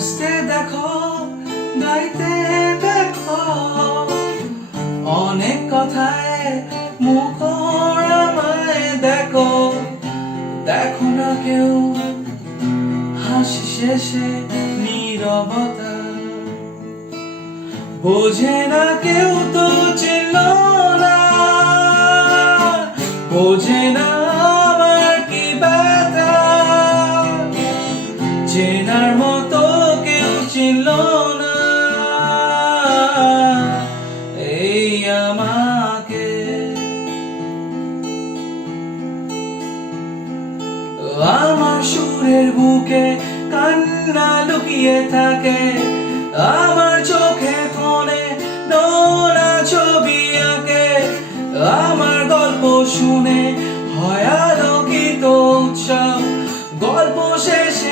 হাসতে দেখো, গাইতে দেখো, অনেক কথায় মুখর আমায় দেখো। দেখো না কেউ হাসি শেষে নীরবতা, বোঝে না কেউ তো চিনল না, বোঝে না আমার কি ব্যথা। চেনার মতো কেউ চিনল না এই আমাকে। আমার সুরের বুকে কান্না লুকিয়ে থাকে, আমার চোখে ফোনে নোনা ছবি আঁকে। আমার গল্প শুনে হয় আলোকিত উৎসব, গল্প শেষে